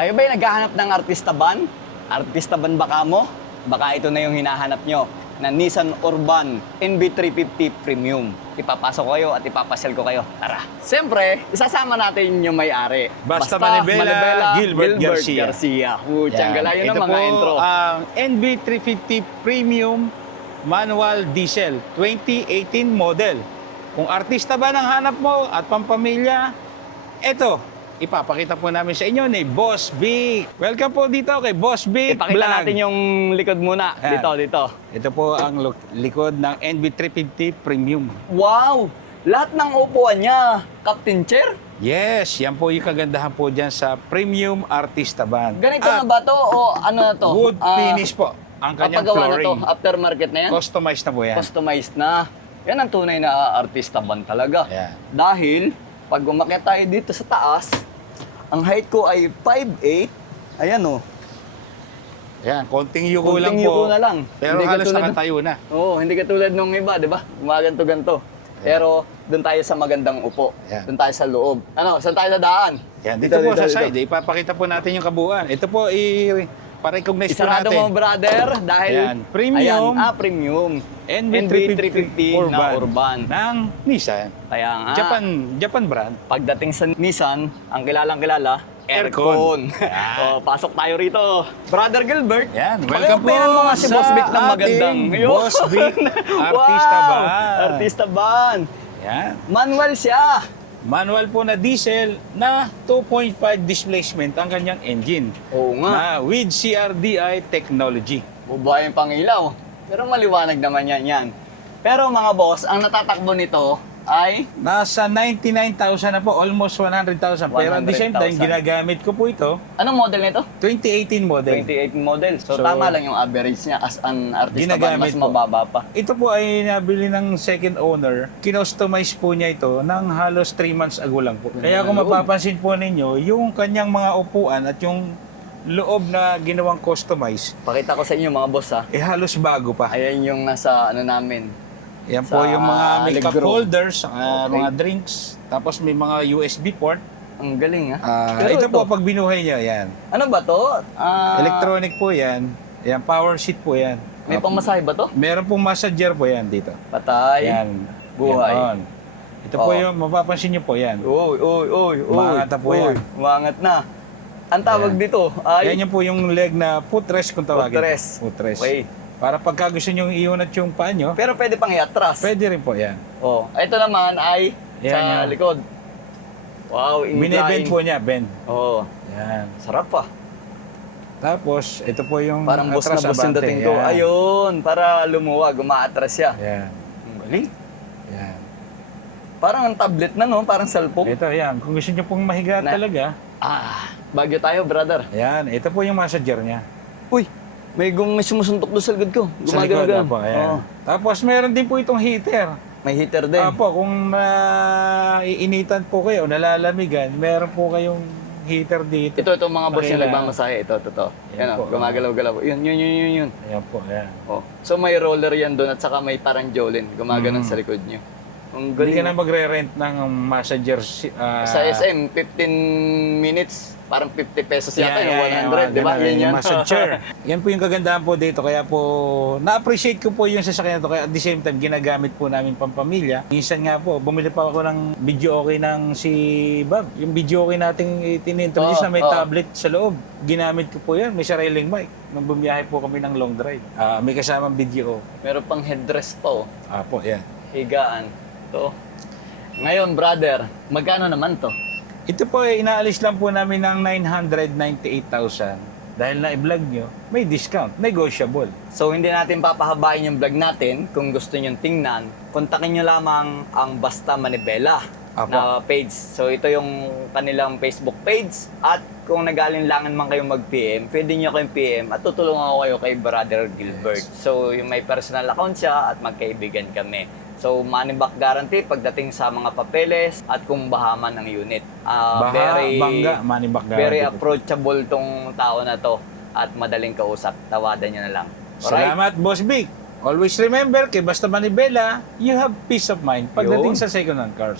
Kayo ba'y naghahanap ng artista ban? Artista ban baka mo? Baka ito na yung hinahanap nyo na Nissan Urban NV350 Premium. Ipapasok ko kayo at ipapasyal ko kayo. Tara! Siyempre, isasama natin yung may-ari. Basta Manibela, Gilbert Garcia. Puchang gala yun ang mga intro. Ito po ang NV350 Premium Manual Diesel 2018 model. Kung artista ba ng hanap mo at pampamilya, ito, ipapakita po namin sa inyo ni Boss Vic. Welcome po dito kay Boss Vic Ipakita Vlog. natin yung likod muna. Yan. Dito. Ito po ang likod ng NV350 Premium. Wow! Lahat ng upuan niya, Captain Chair. Yes, yan po yung kagandahan po dyan sa Premium Artista Van. Ganito na ba to o ano na to? Wood finish po ang kanyang Kapagawa na to, flooring. aftermarket na yan? Customized na po yan. Customized na. Yan ang tunay na artista ban talaga. Yan. Dahil, pag umakyat tayo dito sa taas, ang height ko ay 5'8". Ayan o. Yan, konting yuko lang Kunting po. yuko na lang. Pero Hindi halos katulad nakatayo na. Oo, hindi katulad nung iba, di ba? Gumaganto-ganto. Pero doon tayo sa magandang upo. Yan. Doon tayo sa loob. Ano, saan tayo dadaan? Yan, dito po sa side, ipapakita po natin yung kabuuan. Ito po, pa-recognize po Isarado natin. mo, brother, dahil... Ayan, premium. Ayan, premium. NV350 na Urban. ng Nissan. Kaya nga, Japan brand. pagdating sa Nissan, ang kilalang-kilala, aircon. Yan. O, pasok tayo rito. Brother Gilbert, Yan, welcome po pakiupinan mo nga si sa Boss Vic ng magandang. ating Boss Vic Artista Wow! Van. Artista Van. Yan. Manual siya. Manual po na diesel na 2.5 displacement ang kanyang engine. Oo nga. Na with CRDI technology. Bubuhay yung pangilaw. Pero maliwanag naman yan. Pero mga boss, ang natatakbo nito ay Nasa 99,000 na po, almost 100,000. Pero at the same time, 100,000. ginagamit ko po ito, anong model nito? 2018 model. 28 model. So, So, tama lang yung average niya as an artista ban, mas ginagamit po. mababa pa. Ito po ay nabili ng second owner. Kinostomize po niya ito ng halos 3 months ago lang po. Kaya kung loob. mapapansin po ninyo, yung kanyang mga upuan at yung loob na ginawang customize, Pakita ko sa inyo mga boss ha. halos bago pa. Ayan yung nasa ano namin. Yan Sa po yung mga makeup legroom. holders, Okay. mga drinks, tapos may mga USB port. Ang galing ha. Ito po, pag binuhay niya, yan. Ano ba to? Electronic po yan. Yan, power seat po yan. May pangmasahe ba to? Meron pong massager po yan dito. Patay. Yan. Buhay. Yan, on. Ito po Oo. yung, mapapansin niyo po yan. Oy. Umangat na po yan. Umangat na. Ang tawag Yan. dito ay... Yan yung po yung leg na footrest kung tawagin. Footrest. Footrest. Okay. Para pagka gusto nyo iunat yung paa nyo, Pero pwede pang iatras. pwede rin po yan. Oh, ito naman ay Yan, sa yan. likod. Wow, Binibend po niya, bend. Oh, Yan. sarap pa. Tapos, ito po yung Parang boss na atras boss yung abante. dating ko. Yan. Ayun, para lumuwag, umaatras siya. Yan. Ang galing. Yan. Parang ang tablet na no, parang cellphone. Ito, yan. Kung gusto nyo pong mahiga Na- talaga, Bagyo tayo, brother. yan. Ito po yung massager niya. Uy, may sumusuntok doon sa likod ko. Sa likod Gumagano-gano. po, ayan. Oo. Tapos, meron din po itong heater. May heater din. Apo, kung iinitan po kayo, nalalamigan, meron po kayong heater dito. Ito mga boss yung Pakila. nagmamasahe. Ito. Yan Yan po. o, gumagalaw-galaw. Yun. Ayan po, ayan. Oh. So may roller yan doon at saka may parang jolin. Gumaganon sa likod nyo. Ang Hindi ka galing. na magre-rent ng massager. Sa SM, 15 minutes, parang 50 pesos yata, yung 100, di ba? Yan, Yan. massager. Yan po yung kagandahan po dito. Kaya po, na-appreciate ko po yung sasakyan na to. Kaya at the same time, ginagamit po namin pampamilya. Minsan nga po, bumili pa ako ng video okay ng si Bob. Yung video okay nating tinintroduce na may tablet sa loob. Ginamit ko po yan. May sariling mic. Nung bumiyahe po kami ng long drive. May kasamang video. Meron pang headdress pa, oh. Po, yan. Higaan. To. Ngayon, brother, magkano naman to? Ito po ay inaalis lang po namin ng 998,000. Dahil na-vlog nyo, may discount, negotiable. So, hindi natin papahabain yung vlog natin. Kung gusto nyo tingnan, kontakin nyo lamang ang Basta Manibela Apo. na page. So, ito yung kanilang Facebook page. At kung nag-alinlangan man kayong mag-PM, pwede nyo kayong PM at tutulungan ko kayo kay Brother Gilbert. So, yung may personal account siya at magkaibigan kami. So, money back guarantee pagdating sa mga papeles at kung bahaman ang unit. Bangga, money back guarantee. Very approachable tong tao na to at madaling kausap. Tawadan nyo na lang. Alright? Salamat, Boss Vic. Always remember, kay Basta Manibela, you have peace of mind pagdating Yun. sa second-hand cars.